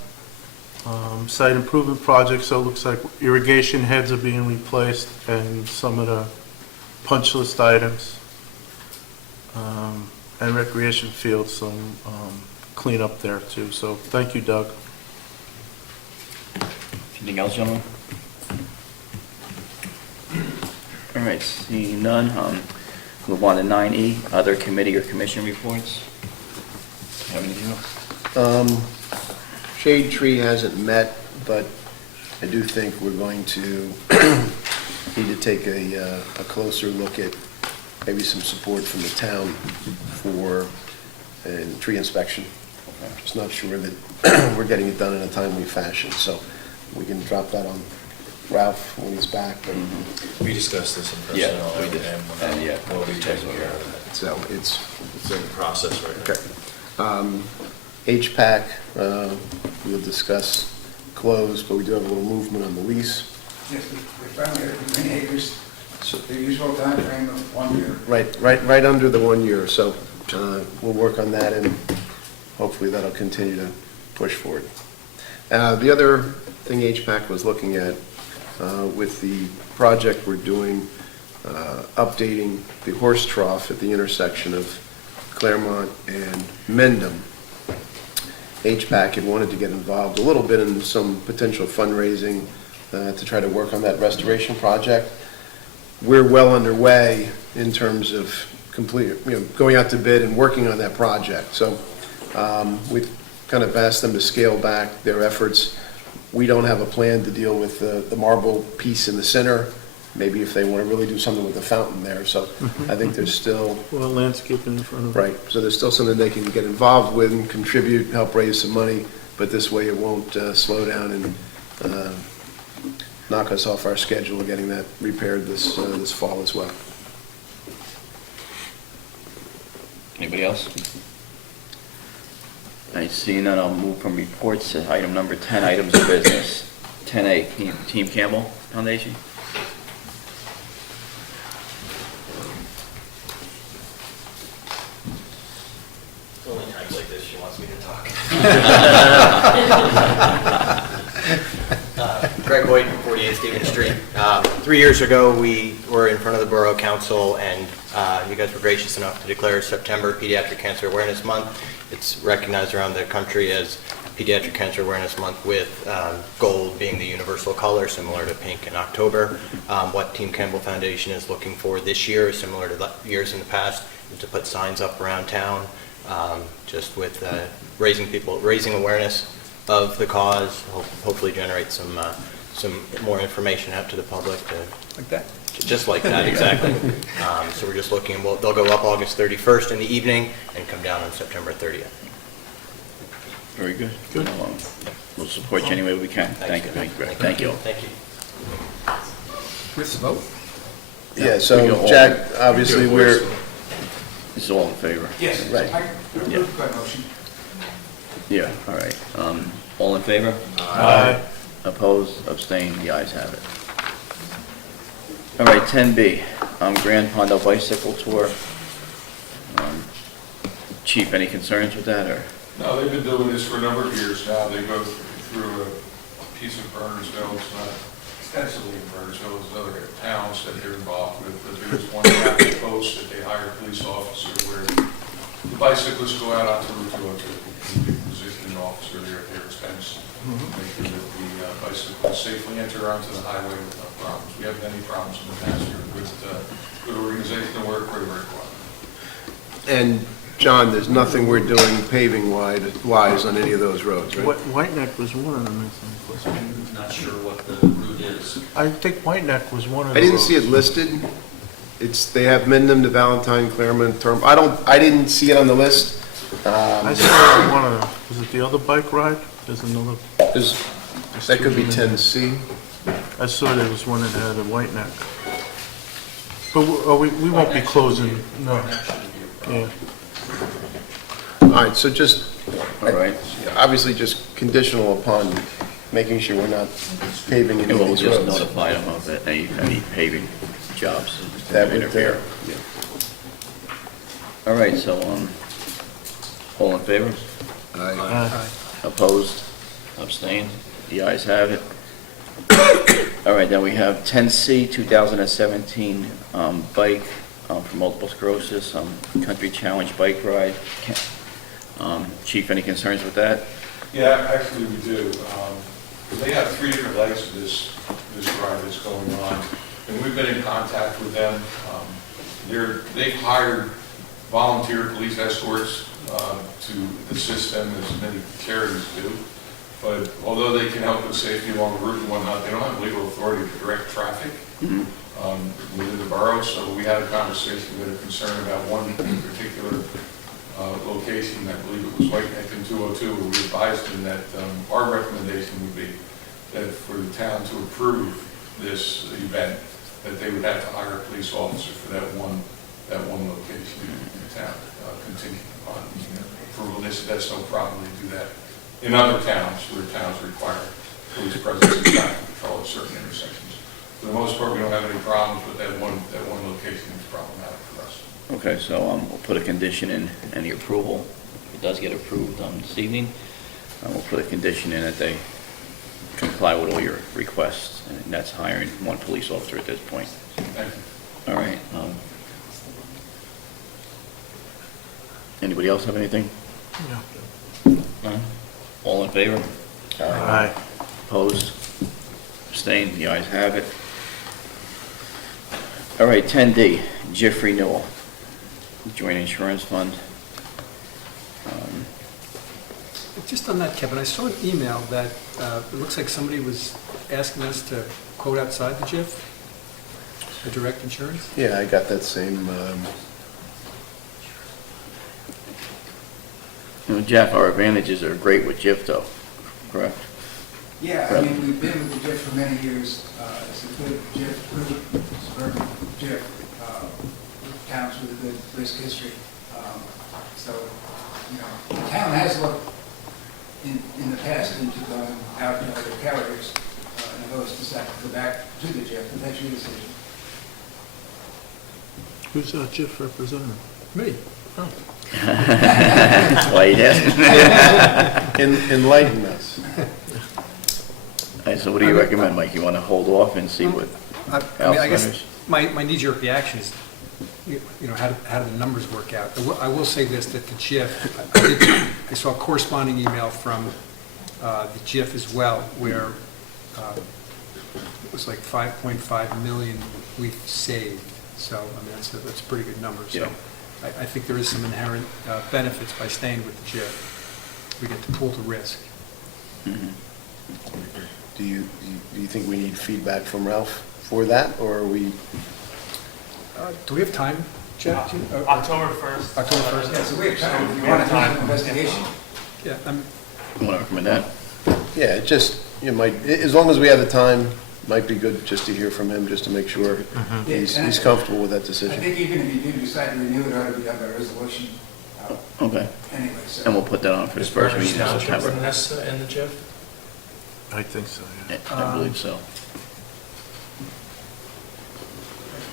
site improvement projects. So it looks like irrigation heads are being replaced and some of the punch list items. And recreation fields, some cleanup there too. So thank you, Doug. Anything else, gentlemen? All right, seeing none, move on to 9E, other committee or commission reports. Have anything else? Shade Tree hasn't met, but I do think we're going to need to take a closer look at maybe some support from the town for tree inspection. Just not sure that we're getting it done in a timely fashion. So we can drop that on Ralph when he's back, but, We discussed this in Yeah, personnel, we did. And, yeah, we'll be taking care of that. so it's, It's in the process right now. okay. HPAC, we'll discuss close, but we do have a little movement on the lease. Yes, we finally heard from Green Acres, the usual timeframe of 1 year. Right under the 1 year, so we'll work on that, and hopefully that'll continue to push forward. The other thing HPAC was looking at with the project we're doing, updating the horse trough at the intersection of Claremont and Mendham. HPAC had wanted to get involved a little bit in some potential fundraising to try to work on that restoration project. We're well underway in terms of going out to bid and working on that project. So we've kind of asked them to scale back their efforts. We don't have a plan to deal with the marble piece in the center, maybe if they want to really do something with the fountain there. So I think there's still... Well, landscaping in front of it. Right, so there's still something they can get involved with and contribute, help raise some money, but this way it won't slow down and knock us off our schedule of getting that repaired this fall as well. Anybody else? I see none. I'll move from reports to item number 10, items of business. 10A, Team Campbell Foundation. Only times like this, she wants me to talk. Greg Hoyt, 48 Stevens Street. 3 years ago, we were in front of the Borough Council, and you guys were gracious enough to declare September Pediatric Cancer Awareness Month. It's recognized around the country as Pediatric Cancer Awareness Month, with gold being the universal color, similar to pink in October. What Team Campbell Foundation is looking for this year, similar to the years in the past, is to put signs up around town, just with raising awareness of the cause, hopefully generate some more information out to the public. Like that? Just like that, exactly. So we're just looking, they'll go up August 31st in the evening and come down on September 30th. Very good. Good. We'll support you any way we can. Thank you, Greg. Thank you. Thank you. With the vote? Yeah, so Jack, obviously we're, This is all in favor? Yes. Right. I approve that motion. Yeah, all right. All in favor? Aye. Opposed, abstained, the ayes have it. All right, 10B, Grand Pondo Bicycle Tour. Chief, any concerns with that, or? No, they've been doing this for a number of years now. They go through a piece of Bernardsville. It's not extensively in Bernardsville. There's other towns that they're involved with. But there's one traffic post that they hire a police officer where the bicyclists go out onto Route 202 and they position an officer there at their expense. Make sure that the bicyclists safely enter onto the highway with no problems. We haven't had any problems in the past year with good organization and work very, very well. and John, there's nothing we're doing paving-wise on any of those roads, right? White Neck was one of them, I think. I'm not sure what the route is. I think White Neck was one of I them. didn't see it listed. They have Mendham to Valentine, Claremont, I didn't see it on the list. I saw one of them. Was it the other bike ride? There's another, That could be 10C. I saw there was one that had a White Neck. But we won't be closing, no. Yeah. All right, so just, All right. obviously just conditional upon making sure we're not paving any And of we'll these just roads. notify them of any paving jobs. That would interfere. All right, so, all in favor? Aye. Opposed? Abstained? The ayes have it. All right, then we have 10C, 2017 bike for multiple sclerosis, country challenge bike ride. Chief, any concerns with that? Yeah, actually we do. They have 3 different legs of this ride that's going on, and we've been in contact with them. They've hired volunteer police escorts to assist them, as many charities do. But although they can help with safety along the route and whatnot, they don't have legal authority to direct traffic within the borough. So we had a conversation with a concern about one particular location, I believe it was White Neck and 202, where we advised them that our recommendation would be that for the town to approve this event, that they would have to hire a police officer for that one location in town, contingent upon approval. They said that's no problem, they do that in other towns where towns require police presence and traffic control at certain intersections. For the most part, we don't have any problems, but that one location is problematic for us. Okay, so we'll put a condition in any approval. If it does get approved this evening, we'll put a condition in that they comply with all your requests, and that's hiring one police officer at this point. Thank you. All right. Anybody else have anything? No. All in favor? Aye. Opposed? Abstained? The ayes have it. All right, 10D, JIF renewal, joint insurance fund. Just on that, Kevin, I saw an email that it looks like somebody was asking us to quote outside the JIF, the direct insurance. Yeah, I got that same, Jeff, our advantages are great with JIF though, correct? Yeah, I mean, we've been with the JIF for many years. It's a good JIF group, suburban JIF, towns with a good risk history. So, you know, the town has looked in the past into going out to other carriers, and those decide to go back to the JIF, but that's your decision. Who's our JIF representative? Me. That's why you asked. enlighten us. All right, so what do you recommend, Mike? You want to hold off and see what I mean, I guess outsiders? my knee-jerk reaction is, you know, how do the numbers work out? I will say this, that the JIF, I saw a corresponding email from the JIF as well, where it was like 5.5 million we've saved. So, I mean, that's a pretty good number. So Yeah. I think there is some inherent benefits by staying with the JIF. We get to pool the risk. Mhm. Do you think we need feedback from Ralph for that, or are we? Do we have time, Jeff? October 1st. October 1st? Yeah, so we have time, if you want to do an investigation. Yeah, You want to recommend that? Yeah, it just, you might, as long as we have the time, might be good just to hear from him, just to make sure he's comfortable with that I decision. think even if you do decide to renew it, it ought to be done by resolution Okay. anyway, so. And we'll put that on for the first meeting in September. in the JIF? I think so, yeah. Yeah, I believe so.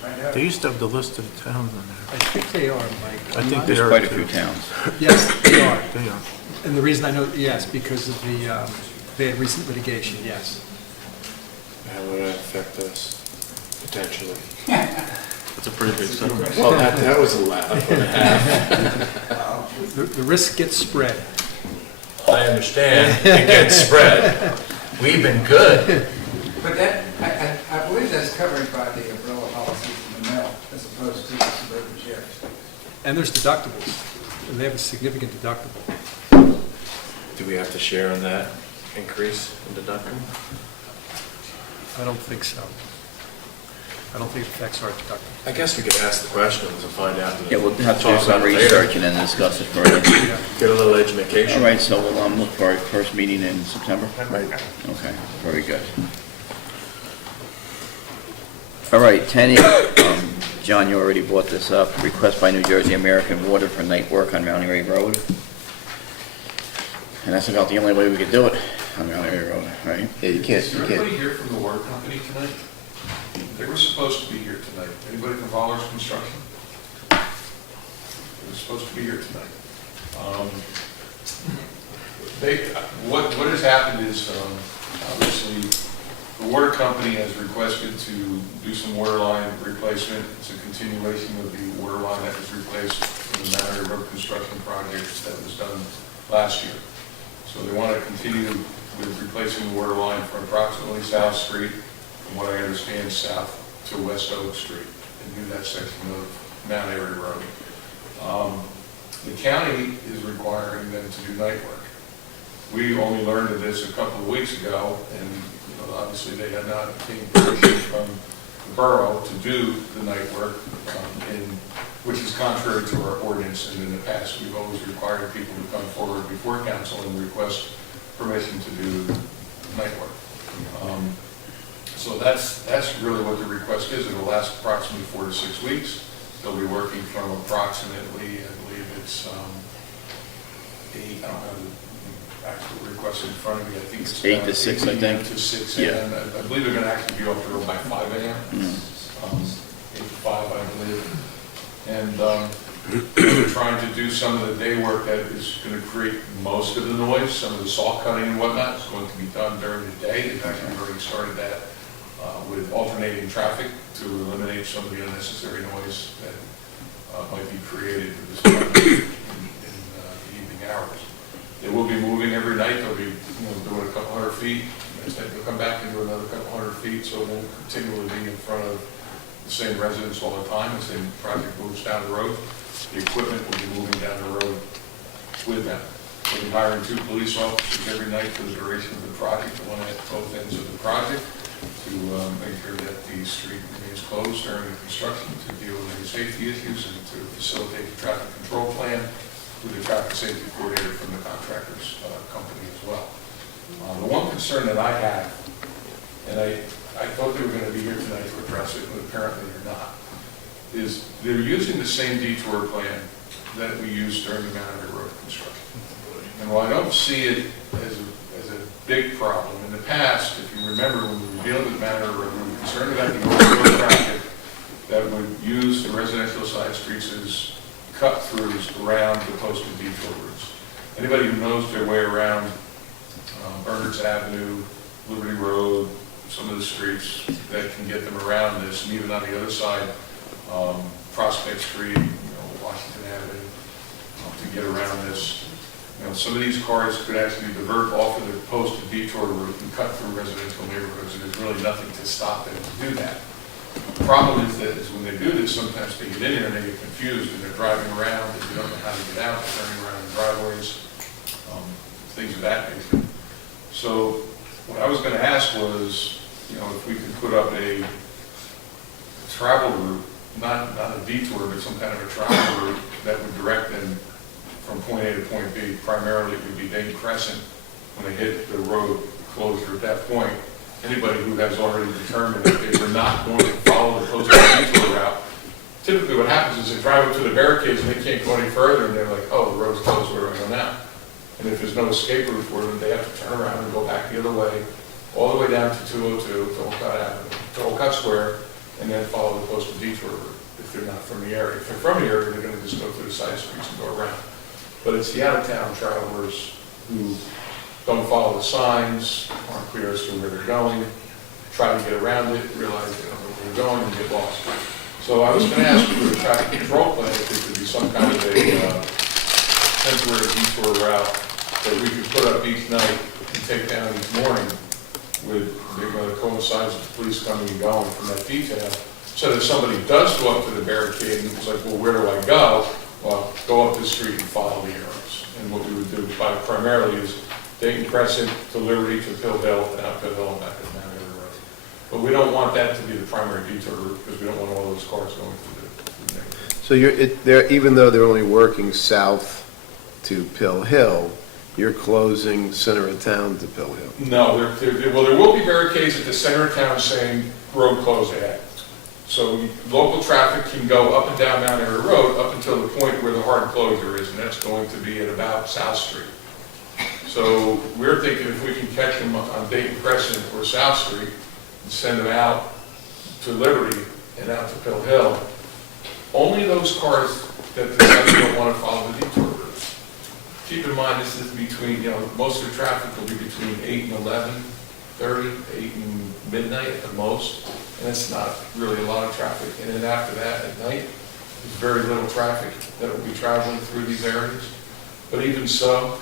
Find out. They used to have the list of towns on there. I think they are, Mike. I think There's they are quite a too. few towns. Yes, they are. They are. And the reason I know, yes, because of the, they had recent litigation, yes. How would that affect us, potentially? It's a pretty big settlement. Well, that was a laugh and a half. The risk gets spread. I understand, it gets spread. We've been good. But that, I believe that's covered by the umbrella policies in the mill, as opposed to the suburban sheriffs. And there's deductibles, and they have a significant deductible. Do we have to share in that increase in deductible? I don't think so. I don't think it affects our deductible. I guess we could ask the questions and find out. Yeah, we'll have to do Talk some about it later. research and then discuss it further. Get a little education. All right, so we'll look for our first meeting in September? Right. Okay, very good. All right, 10E, John, you already brought this up. Request by New Jersey American Water for night work on Mount Airy Road. And that's about the only way we could do it on Mount Airy Road, right? Yeah, you can't, Is you there can't. anybody here from the water company tonight? They were supposed to be here tonight. Anybody from Fowler's Construction? They were supposed to be here tonight. What has happened is, obviously, the water company has requested to do some water line replacement. It's a continuation of the water line that was replaced in the Mount Airy Road construction project that was done last year. So they want to continue with replacing the water line from approximately South Street, from what I understand, south to West Oak Street, and do that section of Mount Airy Road. The county is requiring them to do night work. We only learned of this a couple of weeks ago, and obviously they had not obtained permission from the borough to do the night work, which is contrary to our ordinance. And in the past, we've always required people to come forward before council and request permission to do night work. So that's really what the request is. It'll last approximately 4 to 6 weeks. They'll be working from approximately, I believe it's 8, I don't have the actual request in front of me. I think it's 8 to 6, I 8 think. to 6 Yeah. a.m. I believe they're going to actually be open by 5 a.m. 8 to 5, I believe. And we're trying to do some of the day work that is going to create most of the noise. Some of the saw cutting and whatnot is going to be done during the day. In fact, we've already started that with alternating traffic to eliminate some of the unnecessary noise that might be created with this project in the evening hours. They will be moving every night. They'll be doing a couple hundred feet. Next night they'll come back and do another couple hundred feet, so it won't continually be in front of the same residents all the time as the project moves down the road. The equipment will be moving down the road with them. We'll be hiring 2 police officers every night for the duration of the project, one at both ends of the project, to make sure that the street remains closed during the construction, to deal with any safety issues, and to facilitate the traffic control plan with the traffic safety coordinator from the contractor's company as well. The one concern that I have, and I thought they were going to be here tonight to address it, but apparently they're not, is they're using the same detour plan that we used during the Mount Road construction. And while I don't see it as a big problem, in the past, if you remember when we were dealing with Mount Road, we were concerned about the overflow traffic that would use the residential side streets as cut-throughs around the posted detour routes. Anybody who knows their way around Bernards Avenue, Liberty Road, some of the streets that can get them around this, and even on the other side, Prospect Street, Washington Avenue, to get around this. Some of these cars could actually divert off of the posted detour route and cut through residential neighborhoods, and there's really nothing to stop them to do that. The problem is that when they do this, sometimes they get in there and they get confused, and they're driving around, and they don't know how to get out, they're turning around in driveways, things of that nature. So what I was going to ask was, if we could put up a travel route, not a detour, but some kind of a travel route that would direct them from point A to point B. Primarily it would be Dayton Crescent when they hit the road closure at that point. Anybody who has already determined that they were not going to follow the posted detour route, typically what happens is they drive up to the barricades and they can't go any further, and they're like, oh, the road's closed, where do I go now? And if there's no escape route for them, they have to turn around and go back the other way, all the way down to 202, to Olcott Square, and then follow the posted detour route if they're not from the area. If they're from the area, they're going to just go through the side streets and go around. But it's the out-of-town travelers who don't follow the signs, aren't clear as to where they're going, try to get around it, realize they don't know where they're going, and get lost. So I was going to ask for a traffic control plan if there could be some kind of a temporary detour route that we could put up each night and take down each morning they're going to coincide with the police coming and going from that detail. So that if somebody does go up to the barricade and it's like, well, where do I go? Well, go up the street and follow the arrows. And what we would do primarily is Dayton Crescent to Liberty to Pill Hill and out Pill Hill and back to Mount Everett Road. But we don't want that to be the primary detour route because we don't want all those cars going through the neighborhood. So even though they're only working south to Pill Hill, you're closing center of town to Pill Hill? No, there will be barricades at the center of town saying road closed ahead. So local traffic can go up and down Mount Airy Road up until the point where the hard closure is, and that's going to be at about South Street. So we're thinking if we can catch them on Dayton Crescent or South Street and send them out to Liberty and out to Pill Hill, only those cars that don't want to follow the detour route. Keep in mind, this is between, most of the traffic will be between 8 and 11:30, 8 and midnight at the most. And it's not really a lot of traffic. And then after that, at night, there's very little traffic that will be traveling through these areas. But even so,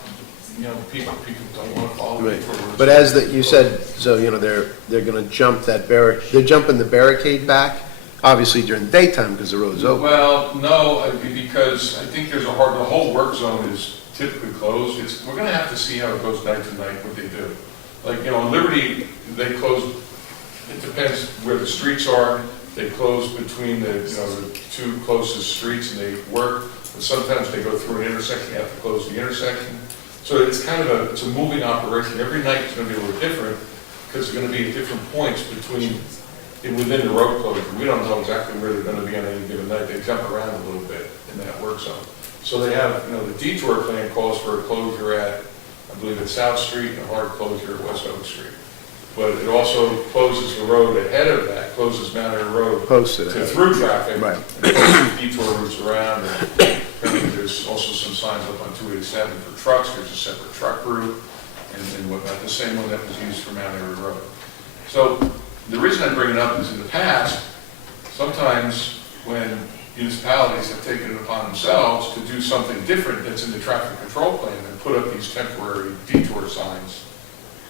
people don't want to follow the detour routes. But as you said, so they're going to jump that they're jumping the barricade back, obviously during the daytime because the road's open. Well, no, because I think the whole work zone is typically closed. We're going to have to see how it goes night to night, what they do. Like, on Liberty, they close. It depends where the streets are. They close between the two closest streets and they work. But sometimes they go through an intersection, you have to close the intersection. So it's kind of it's a moving operation. Every night is going to be a little different. because they're going to be at different points within the road closure. We don't know exactly where they're going to be on any given night. They jump around a little bit in that work zone. So they have, the detour plan calls for a closure at, I believe it's South Street, and a hard closure at West Oak Street. But it also closes the road ahead of that, closes Mount Airy Road Posted to ahead. through traffic. Right. And closes detour routes around. And apparently there's also some signs up on 287 for trucks. There's a separate truck route and whatnot, the same one that was used for Mount Airy Road. So the reason I bring it up is in the past, sometimes when municipalities have taken it upon themselves to do something different that's in the traffic control plan and put up these temporary detour signs,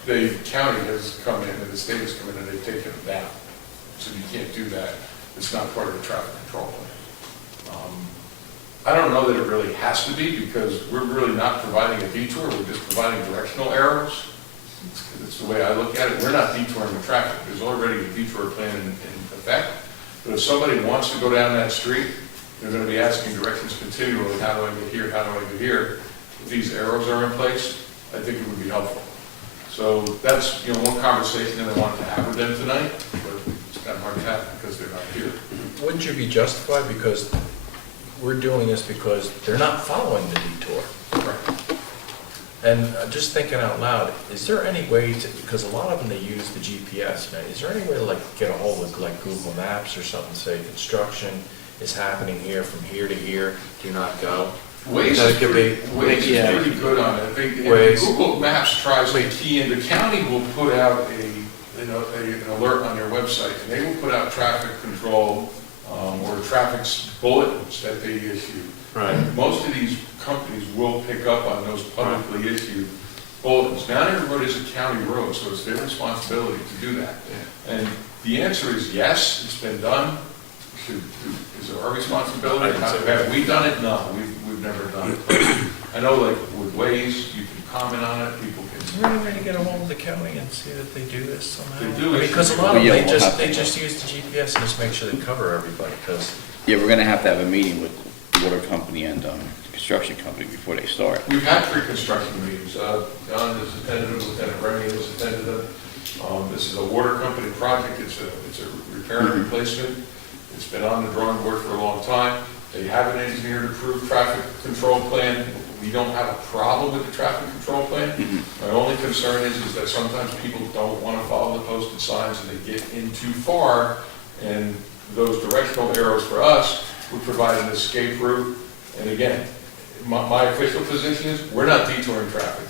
the county has come in and the state has come in and they've taken them down. So you can't do that. It's not part of the traffic control plan. I don't know that it really has to be because we're really not providing a detour. We're just providing directional arrows. It's the way I look at it. We're not detouring the traffic. There's already a detour plan in effect. But if somebody wants to go down that street, they're going to be asking directions continually, how do I get here, how do I get here? If these arrows are in place, I think it would be helpful. So that's, one conversation that I wanted to have with them tonight, but it's kind of hard to have because they're not here. Wouldn't you be justified because we're doing this because they're not following the detour? Right. And just thinking out loud, is there any way to, because a lot of them, they use the GPS, now, is there any way to get a hold of Google Maps or something, say construction is happening here, from here to here, do not go? Waze is pretty good on it. Google Maps tries to key in. The county will put out an alert on their website, and they will put out traffic control or traffic bulletins that they issue. Right. And most of these companies will pick up on those publicly issued bulletins. Mount Airy Road is a county road, so it's their responsibility to do that. Yeah. And the answer is yes, it's been done. Is it our responsibility? Have we done it? No, we've never done it. I know, like with Waze, you can comment on it. People can. Is there any way to get a hold of the county and see that they do this somehow? They do. Because a lot of them, they just use the GPS and just make sure they cover everybody. Yeah, we're going to have a meeting with the water company and the construction company before they start. We've had pre-construction meetings. John has attended them, Lieutenant Remy has attended them. This is a water company project. It's a repair and replacement. It's been on the drawing board for a long time. They have an engineered approved traffic control plan. We don't have a problem with the traffic control plan. My only concern is that sometimes people don't want to follow the posted signs and they get in too far, and those directional arrows for us would provide an escape route. And again, my official position is we're not detouring traffic.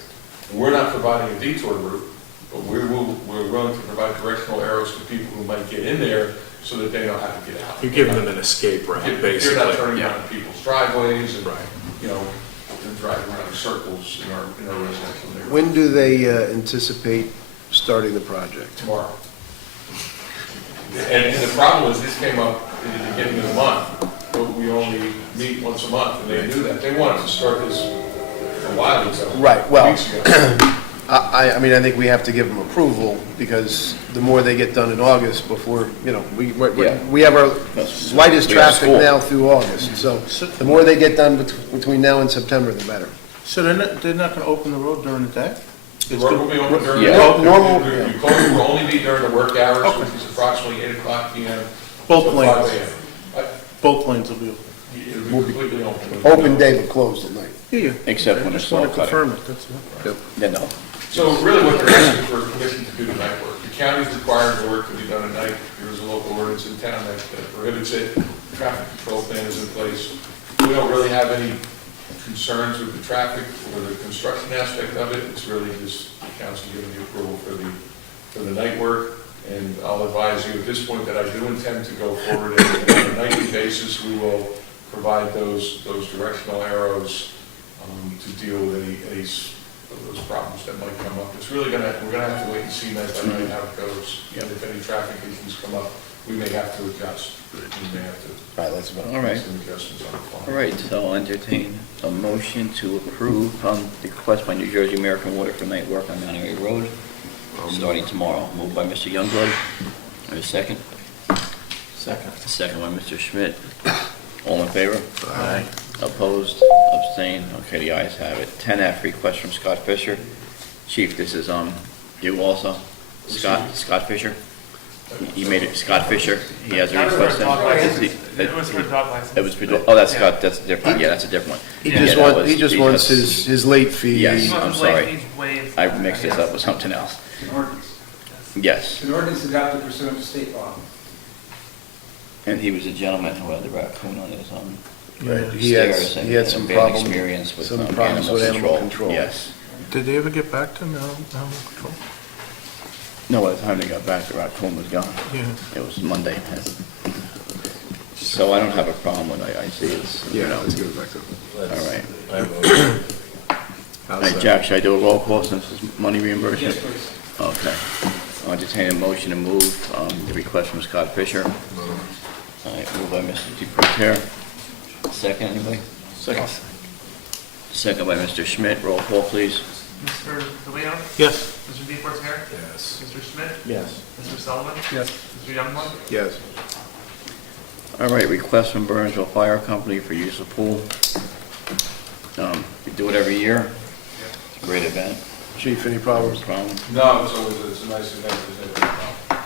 We're not providing a detour route, but we're willing to provide directional arrows to people who might get in there so that they know how to get out. You're giving them an escape route, basically. They're not turning around people's driveways and, and driving around in circles in our residential neighborhood. When do they anticipate starting the project? Tomorrow. And the problem is, this came up in the beginning of the month, but we only meet once a month, and they knew that. They wanted to start this a while ago. Right, well, weeks ago. I mean, I think we have to give them approval, because the more they get done in August before, we have our lightest traffic now through August, so the more they get done between now and September, the better. So they're not going to open the road during the day? The road will be open during the Yeah. Normal. The closure will only be during the work hours, which is approximately 8 o'clock p.m. Both to 5 lanes. a.m. Both lanes will be open? It'll be completely open. Open day but closed at night. Yeah. Except when it's Just want all to cut. confirm it, that's all. Then no. So really what they're asking for is permission to do the night work. The county's required the work to be done at night. There is a local ordinance in town that prohibits it. The traffic control plan is in place. We don't really have any concerns with the traffic or the construction aspect of it. It's really just the council giving the approval for the night work. And I'll advise you at this point that I do intend to go forward and on a nightly basis. We will provide those directional arrows to deal with any of those problems that might come up. It's really we're gonna have to wait and see night by night how it goes. And if any traffic issues come up, we may have to adjust. We may have to. All right, let's vote. All right. Make some adjustments on the fly. All right, so I'll entertain a motion to approve the request by New Jersey American Water for night work on Mount Airy Road, starting tomorrow. Moved by Mr. Youngblood. Or a second? Second by Mr. Schmidt. All in favor? Aye. Opposed? Abstained? Okay, the ayes have it. 10F, request from Scott Fisher. Chief, this is you also? Scott Fisher. He made it, Scott Fisher, he has a That was for request. a dog license. It It was for a dog license. It was for, oh, that's Scott, that's different, yeah, that's a different one. He Yeah, just that wants, he was- just wants his late fee. Yes, He wants I'm his late sorry. fees waived. I mixed this up with something else. An ordinance. Yes, An ordinance adopted pursuant to state law. and he was a gentleman who had the raccoon on his Right, he had, stairs and he had some bad problems, experience with some animal problems with animal control. control. Yes. Did they ever get back to him, animal control? No, by the time they got back, the raccoon was gone. Yeah. It was Monday. So I don't have a problem with it, I see it's, you know. let's give it back to him. All right. I vote. All right, Jack, should I do a roll call since it's money reimbursement? Yes, please. Okay. I'll entertain a motion to move the request from Scott Fisher. All right, moved by Mr. DeProter. Second, anybody? Second. Second by Mr. Schmidt. Roll call, please. Mr. DeLeo? Yes. Mr. DePorter? Yes. Mr. Schmidt? Yes. Mr. Sullivan? Yes. Mr. Youngblood? Yes. All right, request from Bernardsville Fire Company for use of pool. We do it every year. It's a great event. Chief, any problems? Problem? No, it's always, it's a nice event, isn't it?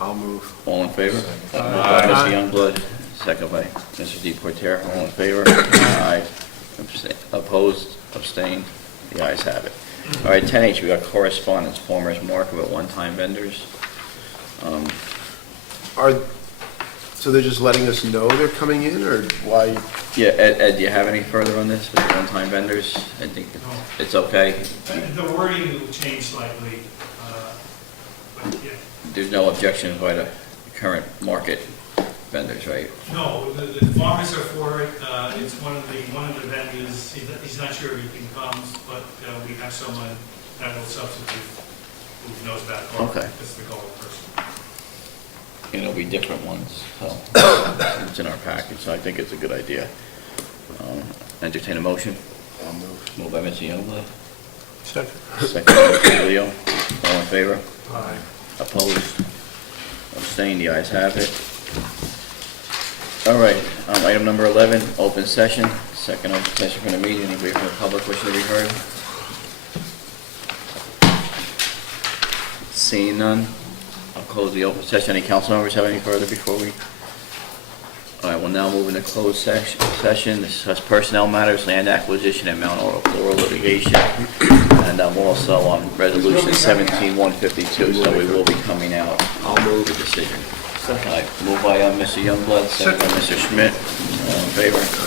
I'll move. All in favor? Second. Moved by Mr. Youngblood, second by Mr. DePorter. All in favor? Aye. Opposed? Abstained? The ayes have it. All right, 10H, we got correspondence, farmers market with one-time vendors. So they're just letting us know they're coming in, or why? Yeah, Ed, do you have any further on this with the one-time vendors? I think it's okay. The wording will change slightly, but yeah. There's no objections by the current market vendors, right? No, the farmers are for it. It's one of the vendors, he's not sure if he can come, but we have someone that will substitute who knows about it. Okay. That's the goal person. And it'll be different ones, so it's in our package, so I think it's a good idea. Entertain a motion. I'll move. Moved by Mr. Youngblood, Second. second by Mr. Leo. All in favor? Aye. Opposed? Abstained? The ayes have it. All right, item number 11, open session. Second open session for the meeting. Anybody from the public wishing to be heard? Seeing none, I'll close the open session. Any council members have any further before we? All right, we'll now move into closed session, discuss personnel matters, land acquisition, and Mount Laurel litigation, and also on resolution 17-152, so we will be coming out. I'll move the decision. All right, moved by Mr. Youngblood, second by Mr. Schmidt. All in favor?